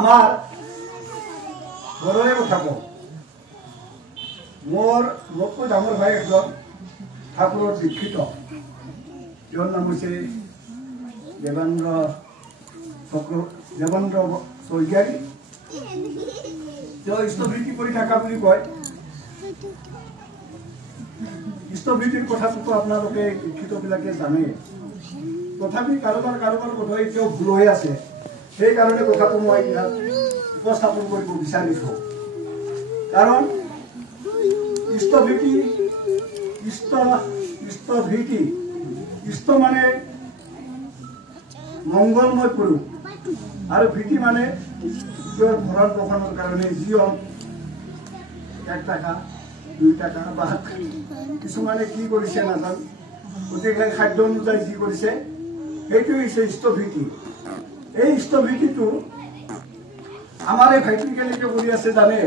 আমাৰ ঘৰেৰ কথা কম মোটকৈ ডাঙৰ ভাই একজন ঠাকুৰৰ দীক্ষিত তেওঁৰ নাম হৈছে দেবেন্দ্ৰ স্বৰ্গীয়াৰী তেওঁ ইষ্টভৃতি কৰি থকা বুলি কয় ইষ্টভৃতিৰ কথাটোতো আপোনালোকে দীক্ষিতবিলাকে জানে তথাপি কাৰোবাৰ বোধহয় তেওঁ ভুল হৈ আছে সেইকাৰণে কথাটো মই ইয়াত উপস্থাপন কৰিব বিচাৰিছোঁ কাৰণ ইষ্টভৃতি ইষ্ট মানে মংগলময় পুৰুষ আৰু ভৃতি মানে তেওঁৰ ভৰণ পোষণৰ কাৰণে যি 1 টাকা 2 টাকা বা কিছুমানে কি কৰিছে নাজানো গতিকে খাদ্য অনুযায়ী যি কৰিছে সেইটো হৈছে ইষ্টভৃতি এই ইষ্টভৃতিটো আমাৰ এই ভাইটি কেনেকৈ কৰি আছে জানে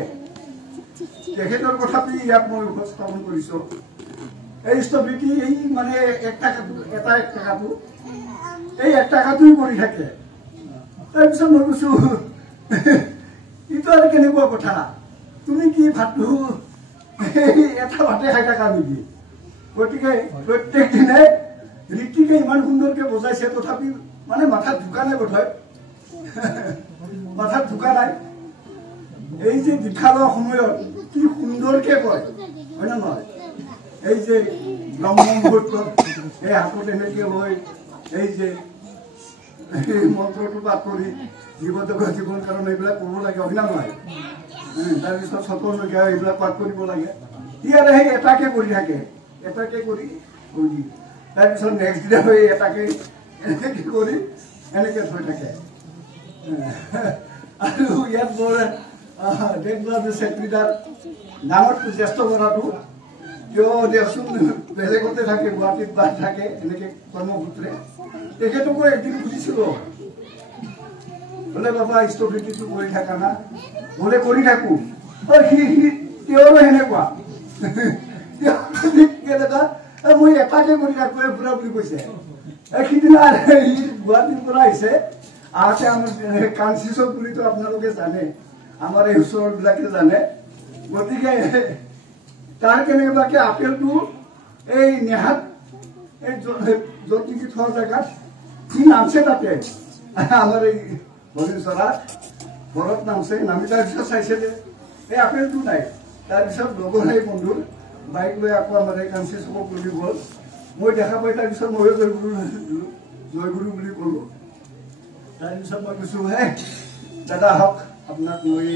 তেখেতৰ কথাটো ইয়াত মই উপস্থাপন কৰিছোঁ এই ইষ্টভৃতি এই মানে 1 টাকাটো এই 1 টাকাটোই কৰি থাকে তাৰপিছত মই কৈছোঁ এইটো আৰু কেনেকুৱা কথা তুমি কি ভাতটো এটা ভাতে খাই থাকা নেকি গতিকে প্ৰত্যেক দিনাই ঋতিকে ইমান সুন্দৰকৈ বজাইছে তথাপি মানে মাথাত ঢুকা নাই বোধহয় মাথাত ঢুকা নাই এই যে দীক্ষা লোৱাৰ সময়ত কি সুন্দৰকৈ কয় হয় না নহয় এই যে ব্ৰহ্ম মুহূৰ্তত এই হাতত এনেকৈ লৈ এই যে মন্ত্ৰটো পাঠ কৰি জীৱন কাৰণে এইবিলাক কৰিব লাগে হয় না নহয় তাৰপিছত চতলৈকে এইবিলাক পাঠ কৰিব লাগে ইয়াৰে সেই এটাকে কৰি থাকে এটাকে কৰি তাৰপিছত নেক্সট দিনা হৈ এটাকে এনেকৈ কৰি এনেকৈ থৈ থাকে আৰু ইয়াত মোৰ চেক্ৰেটাৰ ডাঙৰটো জ্যেষ্ঠ ল'ৰাটো তেওঁ দিয়কচোন বেলেগতে থাকে গুৱাহাটীত বাস থাকে এনেকৈ কৰ্মসূত্ৰে তেখেতকো একদিন সুধিছিলোঁ বোলে বাবা ইষ্টভৃতিটো কৰি থাকা না বোলে কৰি থাকোঁ তেওঁৰো সেনেকুৱা কেনেকুৱা মই এটাকে কৰি থাকোঁ পুৰা বুলি কৈছে সিদিনা গুৱাহাটীৰ পৰা আহিছে আহোঁতে আমাৰ কাঞ্চিচক বুলিতো আপোনালোকে জানে আমাৰ এই ওচৰবিলাকে জানে গতিকে তাৰ কেনেবাকৈ আপেলটো এই নেহাত এই য'ত নেকি থোৱা জেগাত সি নামছে তাতে আমাৰ এই হৰিচৰা ঘৰত নামছে নামি তাৰপিছত চাইছে যে এই আপেলটো নাই তাৰপিছত লগৰ এই বন্ধুৰ বাইক লৈ আকৌ আমাৰ এই কাঞ্চি চকক বুলি গ'ল মই দেখা পাই তাৰপিছত ময়ো জয়গুৰু বুলি ক'লোঁ তাৰপিছত মই কৈছোঁ হে দাদা আহক আপোনাক মই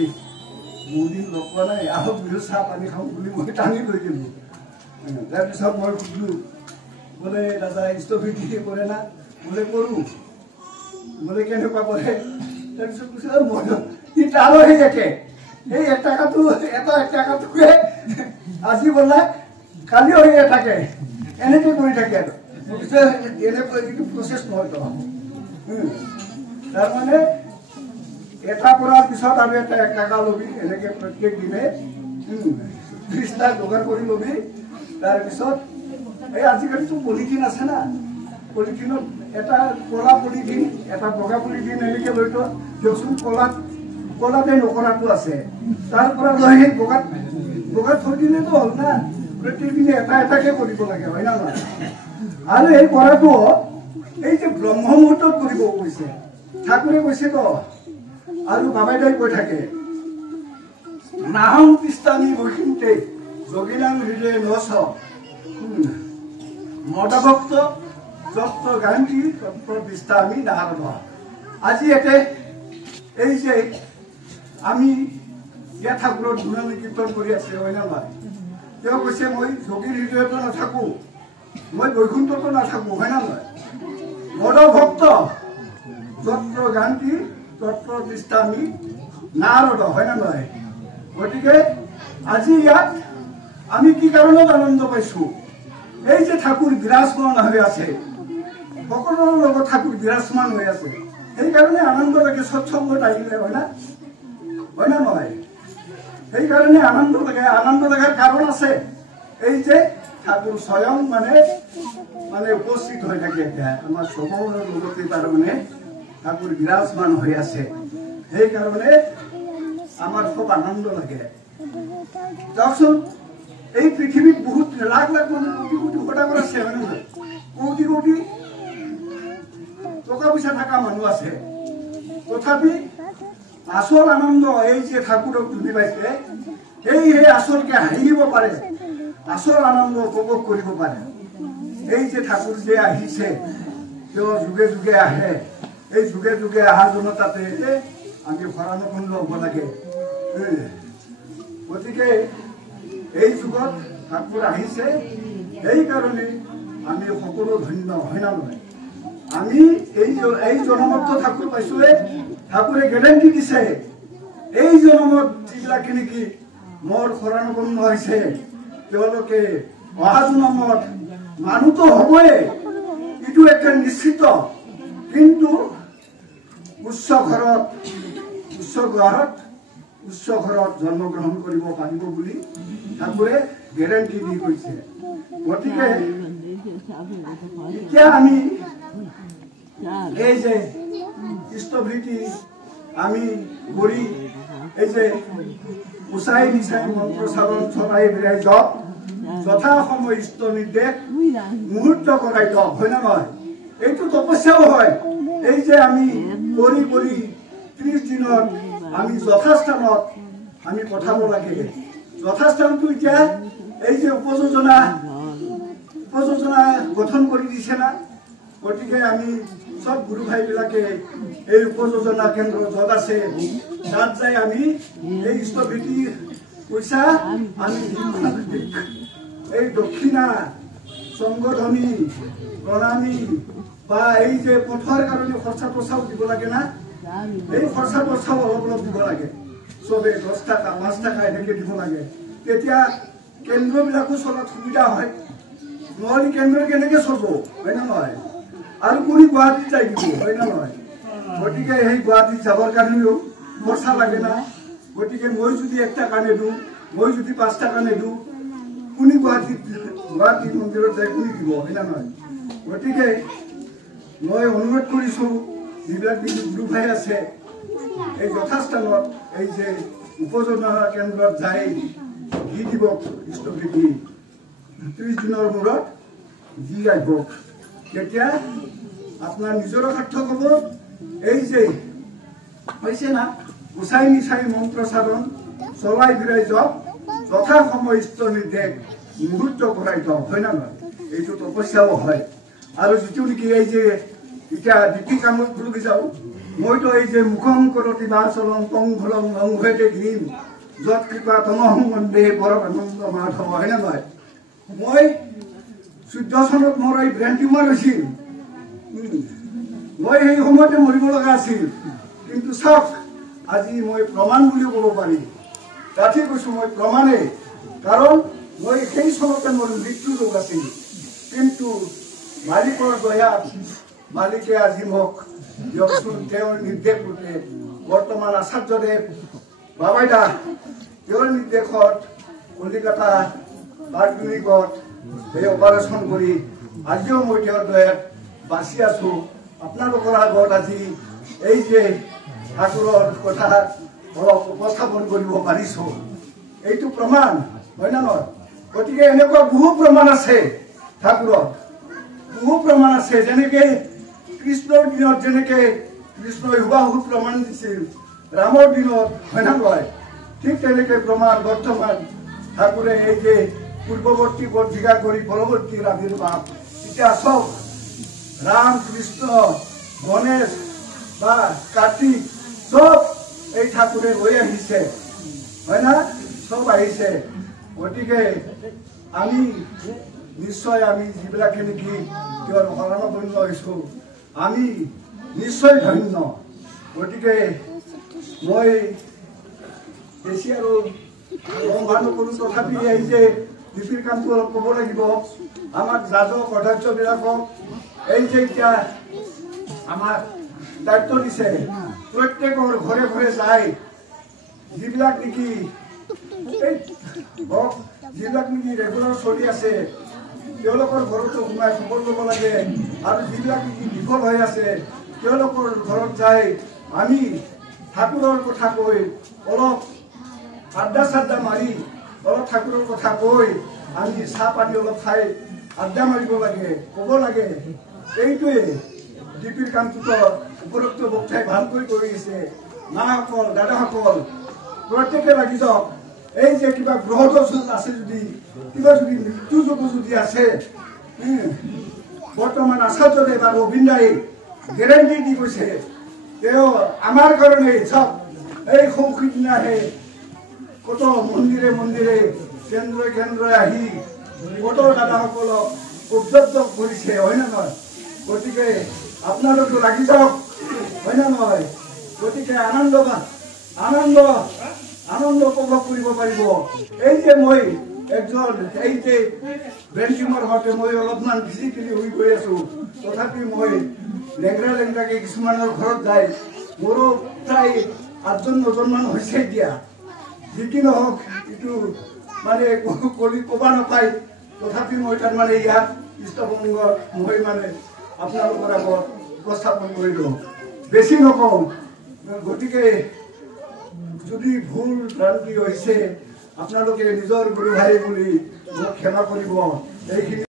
বহুত দিন লগ পোৱা নাই আহক বিহু চাহ পানী খাওঁ বুলি মই টানি লৈ গ'লোঁ তাৰপিছত মই সুধিলোঁ বোলে দাদা ইষ্টভৃতি কৰে না বোলে কৰোঁ বোলে কেনেকুৱা কৰে তাৰপিছত কৈছোঁ মই সি তাৰো সেই একে এই 1 টাকাটো এটা 1 টাকাটোকে আজি বোলে কালিও সেই থাকে এনেকৈ কৰি থাকে আৰু এনেকৈ এইটো প্ৰচেছ নহয়তো তাৰমানে এটা কৰাৰ পিছত আৰু এটা 1 টাকা ল'বি এনেকৈ প্ৰত্যেক দিনে 30 টাকা যোগাৰ কৰি ল'বি তাৰপিছত এই আজিকালিতো পলিথিন আছে না পলিথিনত এটা কলা পলিথিন এটা বগা পলিথিন এনেকৈ লৈ তো দিয়কচোন কলাতে নকৰাটো আছে তাৰ পৰা লৈ সেই বগাত থৈ দিলেতো হ'ল না প্ৰত্যেক দিনে এটা এটাকে কৰিব লাগে হয় না নহয় আৰু এই কৰাটো এই যে ব্ৰহ্ম মুহূৰ্তত কৰিব কৈছে ঠাকুৰে কৈছে তো আৰু বাবাইদাই কৈ থাকে নাহং তিষ্ঠামি বৈকুণ্ঠে যোগিনাং হৃদয়ে নচ মদভক্ত যত্র গান্ধী তত্র তিষ্ঠামি নাৰদ আজি এতে এই যে আমি ইয়াত ঠাকুৰৰ গুণানুকীৰ্তন কীৰ্তন কৰি আছে হয় না নহয় তেওঁ কৈছে মই যোগীৰ হৃদয়তো নাথাকোঁ মই বৈকুণ্ঠতো নাথাকোঁ হয় না নহয় মদভক্ত যত্ৰ গান্ধী তত্ৰ তিষ্ঠামি নাৰদ হয় না নহয় গতিকে আজি ইয়াত আমি কি কাৰণত আনন্দ পাইছোঁ এই যে ঠাকুৰ বিৰাজমান হৈ আছে সকলোৰে লগত ঠাকুৰ বিৰাজমান হৈ আছে সেইকাৰণে আনন্দ লাগে সৎসংগত আহিলে হয় না নহয় সেইকাৰণে আনন্দ লগাৰ কাৰণ আছে এই যে ঠাকুৰ স্বয়ং মানে উপস্থিত হৈ থাকে এতিয়া আমাৰ সকলোৰে লগতে তাৰমানে ঠাকুৰ বিৰাজমান হৈ আছে সেইকাৰণে আমাৰ খুব আনন্দ লাগে। চাওকচোন, এই পৃথিৱীত বহুত লাখ লাখ মানুহ কোটি কোটি সদাগৰ আছে, হয় নহয়? কোটি কোটি টকা পইচা থকা মানুহ আছে, তথাপি আচল আনন্দ এই যে ঠাকুৰক তুলি পাইছে, সেই আচলকে হাঁহিব পাৰে, আচল আনন্দ উপভোগ কৰিব পাৰে। এই যে ঠাকুৰ যে আহিছে, তেওঁ যুগে যুগে আহে, এই যুগে যুগে অহা জনতাতে আমি শৰণাপন্ন হ'ব লাগে। গতিকে এই যুগত ঠাকুৰ আহিছে, সেইকাৰণে আমি সকলো ধন্য, হয় না নহয়? আমি এই জনমত ঠাকুৰ পাইছোৱে, ঠাকুৰে গেৰেণ্টি দিছে, এই জনমত যিবিলাকে নেকি মোৰ শৰণাপন্ন হৈছে, তেওঁলোকে অহা জনমত মানুহতো হ'বই, এইটো একে নিশ্চিত। কিন্তু উচ্চ ঘৰত জন্মগ্ৰহণ কৰিব পাৰিব বুলি ঠাকুৰে গেৰেণ্টি দি কৈছে। গতিকে এতিয়া আমি এই যে ইষ্টভৃতি আমি কৰি এই যে উচাই নিচাই মন্ত্ৰচাৰণ চলাই বিৰাই যাওক, যথা সময় ইষ্ট নিৰ্দেশ মুহূৰ্ত কৰাই যাওক, হয় না নহয়? এইটো তপস্যাও হয়। এই যে আমি কৰি 30 দিনত আমি যথাস্থানত আমি পঠাব লাগে। যথাস্থানটো এতিয়া এই যে উপযোজনা গঠন কৰি দিছে না। গতিকে আমি সব গুৰু ভাইবিলাকে এই উপযোজনা কেন্দ্ৰ য'ত আছে তাত যাই আমি এই ইষ্টভৃতি পইচা আমি এই দক্ষিণা সংগঠনী প্ৰণামী বা এই যে পথৰ কাৰণে খৰচা পইচাও দিব লাগে না, এই খৰচা পইচাও অলপ দিব লাগে। চবে 10 টকা 5 টকা এনেকে দিব লাগে, তেতিয়া কেন্দ্ৰবিলাকো চলাত সুবিধা হয়। নহ'লে কেন্দ্ৰ কেনেকে চলব, হয় না নহয়? আৰু কোনে গুৱাহাটীত যাই দিব, হয় না নহয়? গতিকে সেই গুৱাহাটীত যাবৰ কাৰণেও খৰচা লাগে না। গতিকে মই যদি 1 টকা নেদো, মই যদি 5 টকা নেদো, কোনে গুৱাহাটী মন্দিৰত যাই কোনে দিব, হয় না নহয়? গতিকে মই অনুৰোধ কৰিছোঁ, যিবিলাক গুৰু ভাই আছে এই যথাস্থানত এই যে উপযোজনা কেন্দ্ৰত যাই দি দিব ইষ্টভৃতি 30 দিনৰ মূৰত দি আহিব। তেতিয়া আপোনাৰ নিজৰো সাৰ্থক হ'ব। এই যে হৈছে না উচাই নিচাই মন্ত্ৰচাৰণ চলাই বিৰাই যাওক, যথা সময় ইষ্ট নিৰ্দেশ মুহূৰ্ত কৰাই যাওক, হয় না নহয়? এইটো তপস্যাও হয়। আৰু যিটো নেকি এই যে এতিয়া দীপী কামত বুলি যাওঁ, মইতো এই যে মুখং কৰতি বাচলং পংঘলং অংঘতে ঘিম যত কৃপা তমহং মন্দে পৰমানন্দ মাধৱ, হয় না নহয়? মই 14 চনত মোৰ এই ব্ৰেইন টিউমাৰ হৈছিল। মই সেই সময়তে মৰিব লগা আছিল, কিন্তু চাওক আজি মই প্ৰমাণ বুলি ক'ব পাৰি। তাতে কৈছোঁ মই প্ৰমাণে, কাৰণ মই সেই চনতে মোৰ মৃত্যু ৰোগ আছিল, কিন্তু মালিকৰ দয়াত মালিকে আজি মোক দিয়কচোন তেওঁৰ নিৰ্দেশ মতে বৰ্তমান আচাৰ্যদেৱ বাবাইদা তেওঁৰ নিৰ্দেশত কলিকতা ক্লিনিকত এই অপাৰেশ্যন কৰি আজিও মই তেওঁৰ দয়াত বাচি আছো। আপোনালোকৰ আগত আজি এই যে ঠাকুৰৰ কথা অলপ উপস্থাপন কৰিব পাৰিছো, এইটো প্ৰমাণ, হয় না নহয়? গতিকে এনেকুৱা বহু প্ৰমাণ আছে ঠাকুৰৰ, বহু প্ৰমাণ আছে। যেনেকে কৃষ্ণৰ দিনত যেনেকে কৃষ্ণই হুবাহু প্ৰমাণ দিছিল ৰামৰ দিনত, হয় না নহয়? ঠিক তেনেকে প্ৰমাণ বৰ্তমান ঠাকুৰে এই যে পূৰ্বৱৰ্তী বৰ্ধিকা কৰি পৰৱৰ্তীৰ আৱিৰ্ভাৱ, এতিয়া চব ৰাম কৃষ্ণ গণেশ বা কাৰ্তিক চব এই ঠাকুৰে লৈ আহিছে, হয় না? চব আহিছে। গতিকে আমি নিশ্চয় আমি যিবিলাকে নেকি তেওঁৰ শৰণাপন্ন হৈছোঁ, আমি নিশ্চয় ধন্য। গতিকে মই বেছি আৰু মানুহ কৰোঁ, তথাপি এই যে লিপিৰ কামটো অলপ ক'ব লাগিব। আমাক যাদৱ অধ্যক্ষবিলাকক এই যে এতিয়া আমাক দায়িত্ব দিছে, প্ৰত্যেকৰ ঘৰে ঘৰে যায় যিবিলাক নেকি যিবিলাক নেকি ৰেগুলাৰ চলি আছে তেওঁলোকৰ ঘৰতো সোমাই খবৰ ল'ব লাগে, আৰু যিবিলাক নেকি বিফল হৈ আছে তেওঁলোকৰ ঘৰত যাই আমি ঠাকুৰৰ কথা কৈ অলপ আড্ডা চাড্ডা মাৰি অলপ ঠাকুৰৰ কথা কৈ আমি চাহ পানী অলপ খাই আড্ডা মাৰিব লাগে, ক'ব লাগে। এইটোৱে ডিপিৰ কামটোতো উপৰোক্ত বক্তাই ভালকৈ কৰি আছে। মাসকল, দাদাসকল প্ৰত্যেকে লাগি যাওক। এই যে কিবা গ্ৰহদোষ আছে, যদি কিবা যদি মৃত্যুযোগ যদি আছে, বৰ্তমান আচাৰ্যদেৱ আৰু অবিন্দাই গেৰেণ্টি দি কৈছে, তেওঁ আমাৰ কাৰণে চাওক। এই সৌখী দিনাহে কত মন্দিৰে মন্দিৰে কেন্দ্ৰই কেন্দ্ৰই আহি কত দাদাসকলক উপলব্ধ কৰিছে, হয় নে নহয়? গতিকে আপোনালোকে লাগি যাওক, হয় নে নহয়? গতিকে আনন্দ উপভোগ কৰিব পাৰিব। এই যে মই একজন এই যে বেঞ্চিঙৰ হওঁতে মই অলপমান ফিজিকেলি হৈ গৈ আছো, তথাপি মই লেংৰা লেংৰাকে কিছুমানৰ ঘৰত যাই মোৰো প্ৰায় 8-9জন মান হৈছে এতিয়া। যি কি নহওক এইটো মানে ক'বা নাপায়, তথাপি মই তাৰমানে ইয়াত ইষ্টভংগত মই মানে আপোনালোকৰ আগত উপস্থাপন কৰিলোঁ, বেছি নকওঁ। গতিকে যদি ভুল ভ্ৰান্তি হৈছে আপোনালোকে নিজৰ গুৰু ভাই বুলি মোক ক্ষমা কৰিব। এইখিনি